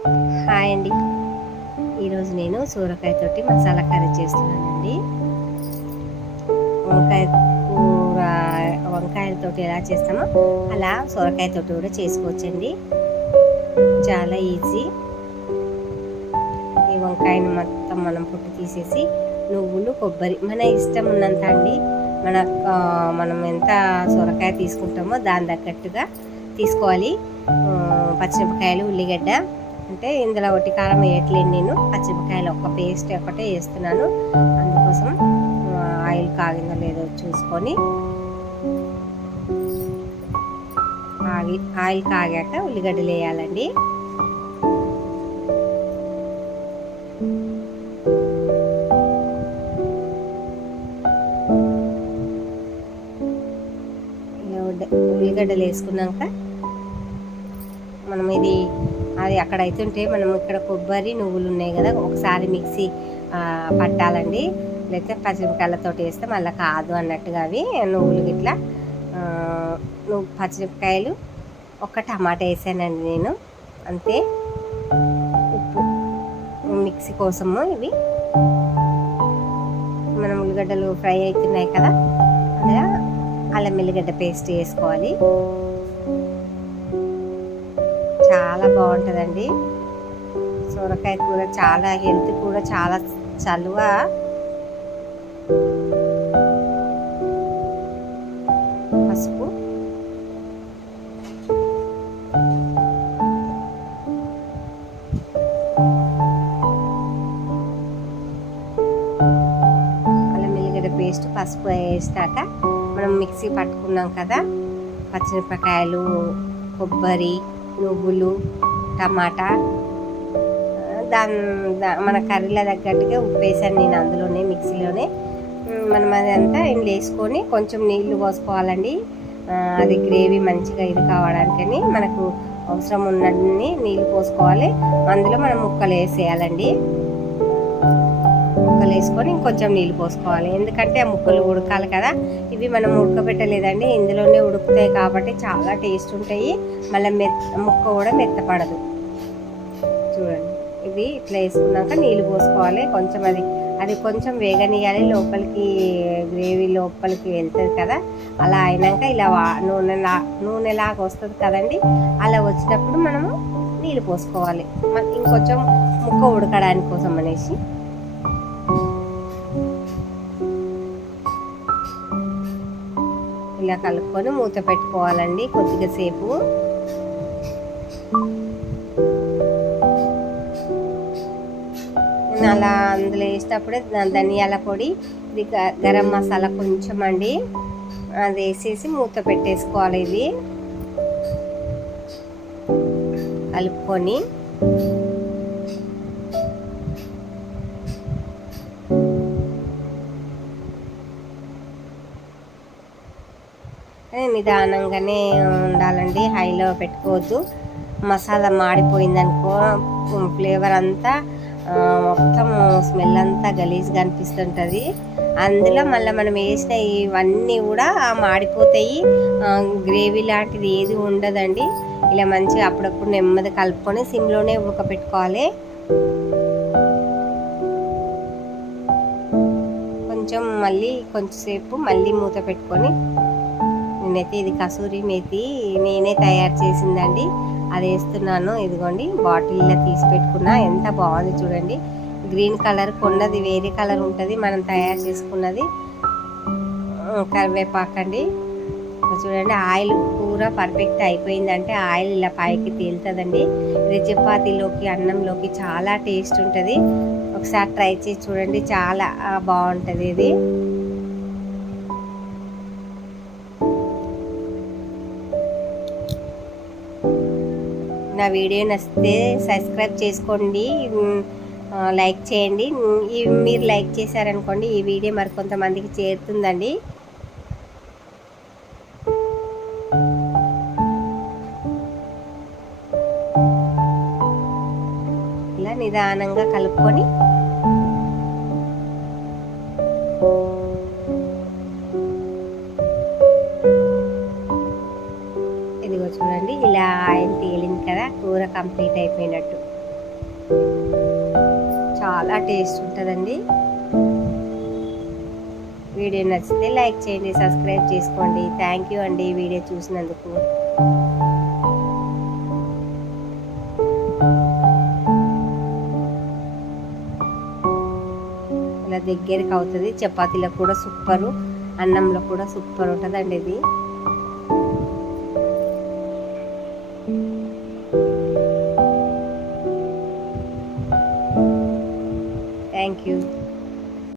Hi అండి. ఈరోజు నేను సూరకాయతోటి మసాలా కర్రీ చేస్తున్నానండి. వంకాయ కూర వంకాయలతోటి ఎలా చేస్తామో అలా సూరకాయతోటి కూడా చేసుకోవచ్చండి. చాలా ఈజీ. ఈ వంకాయని మొత్తం మనం పుట్టు తీసేసి నువ్వులు కొబ్బరి మన ఇష్టం ఉన్నంత అండి. మన మనం ఎంత సొరకాయ తీసుకుంటామో దాని తగ్గట్టుగా తీసుకోవాలి. పచ్చిమిరపకాయలు ఉల్లిగడ్డ అంటే ఇందులో ఒకటి కారం వేయట్లేదు నేను. పచ్చిమిరపకాయలు ఒక పేస్ట్ ఒకటే వేస్తున్నాను. అందుకోసం ఆయిల్ కాగిందో లేదో చూసుకొని. ఆగి ఆయిల్ కాగాక ఉల్లిగడ్డలు వేయాలండి. ఉల్లిగడ్డలు వేసుకున్నాక మనం ఇది అది అక్కడ అవుతుంటే మనం ఇక్కడ కొబ్బరి నువ్వులు ఉన్నాయి కదా ఒకసారి మిక్సీ పట్టాలండి. లేకపోతే పచ్చిమిరపకాయలతో వేస్తే మళ్ళీ కాదు అన్నట్టుగా అవి నువ్వులు ఇట్లా నువ్వు పచ్చిమిరపకాయలు ఒక టమాటా వేసానండి నేను అంతే. ఉప్పు మిక్సీ కోసము ఇవి. మనం ఉల్లిగడ్డలు ఫ్రై అవుతున్నాయి కదా అందులో అల్లం వెల్లిగడ్డ పేస్ట్ వేసుకోవాలి. చాలా బాగుంటుందండి. సొరకాయ కూర చాలా హెల్త్ కూడా చాలా చలువ. పసుపు. అల్లం వెల్లిగడ్డ పేస్ట్ పసుపు వేసినాక మనం మిక్సీ పట్టుకున్నాం కదా. పచ్చిమిరపకాయలు కొబ్బరి నువ్వులు టమాటా దాని మన కర్రీల తగ్గట్టుగా ఉప్పు వేసాను నేను అందులోనే మిక్సీలోనే. మనం అదంతా ఇందులో వేసుకొని కొంచెం నీళ్ళు పోసుకోవాలండి. అది గ్రేవీ మంచిగా ఇది కావడానికని మనకు అవసరం ఉన్నన్ని నీళ్ళు పోసుకోవాలి. అందులో మనం ముక్కలు వేసేయాలండి. ముక్కలు వేసుకొని ఇంకొంచెం నీళ్ళు పోసుకోవాలి. ఎందుకంటే ఆ ముక్కలు ఉడకాలి కదా. ఇవి మనం ఉడకబెట్టలేదండి. ఇందులోనే ఉడుకుతాయి కాబట్టి చాలా టేస్ట్ ఉంటాయి. మళ్ళీ మెత్త ముక్క కూడా మెత్తపడదు. చూడండి. ఇవి ఇట్లా వేసుకున్నాక నీళ్ళు పోసుకోవాలి. కొంచెం అది అది కొంచెం వేగనీయాలి లోపలికి గ్రేవీ లోపలికి వెళ్తుంది కదా. అలా అయినాక ఇలా వా- నూనెలా నూనెలాగా వస్తుంది కదండి. అలా వచ్చినప్పుడు మనము నీళ్ళు పోసుకోవాలి. ఇంకొంచెం ముక్క ఉడకడానికి కోసం అనేసి. ఇలా కలుపుకొని మూత పెట్టుకోవాలండి కొద్దిగా సేపు. అలా అందులో వేసేటప్పుడే ధనియాల పొడి ఇది గరం మసాలా కొంచెం అండి అది వేసేసి మూత పెట్టేసుకోవాలి ఇది. కలుపుకొని. నిదానంగానే ఉండాలండి. హైలో పెట్టుకోవద్దు. మసాలా మాడిపోయిందనుకో ఫ్లేవర్ అంతా మొత్తం స్మెల్ అంతా గలీజ్గా అనిపిస్తుంటుంది. అందులో మళ్ళీ మనం వేసిన ఇవన్నీ కూడా మాడిపోతాయి. గ్రేవీ లాంటిది ఏది ఉండదండి. ఇలా మంచిగా అప్పుడప్పుడు నెమ్మది కలుపుకొని సిమ్లోనే ఉడకపెట్టుకోవాలి. కొంచెం మళ్ళీ కొంచెంసేపు మళ్ళీ మూత పెట్టుకొని నేనైతే ఇది కసూరి మేతి నేనే తయారు చేసిందండి. అది వేస్తున్నాను. ఇదిగోండి బాటిల్లో తీసి పెట్టుకున్నా. ఎంత బాగుంది చూడండి. గ్రీన్ కలర్ కొన్నది వేరే కలర్ ఉంటుంది. మనం తయారు చేసుకున్నది. కరివేపాకండి. చూడండి ఆయిల్ కూర పర్ఫెక్ట్ అయిపోయిందంటే ఆయిల్ ఇలా పైకి తేలుతుందండి. ఇది చపాతీలోకి అన్నంలోకి చాలా టేస్ట్ ఉంటుంది. ఒకసారి ట్రై చేసి చూడండి. చాలా బాగుంటుంది ఇది. నా వీడియో నచ్చితే సబ్స్క్రైబ్ చేసుకోండి. లైక్ చేయండి. ఈ మీరు లైక్ చేశారనుకోండి ఈ వీడియో మరి కొంతమందికి చేరుతుందండి. ఇలా నిదానంగా కలుపుకొని ఇదిగో చూడండి ఇలా ఆయిల్ తేలింది కదా? కూర కంప్లీట్ అయిపోయినట్టు. చాలా టేస్ట్ ఉంటుందండి. వీడియో నచ్చితే లైక్ చేయండి సబ్స్క్రైబ్ చేసుకోండి. థ్యాంక్ యూ అండి వీడియో చూసినందుకు. ఇలా దగ్గరికి అవుతుంది. చపాతీలో కూడా సూపరు అన్నంలో కూడా సూపర్ ఉంటుందండి ఇది.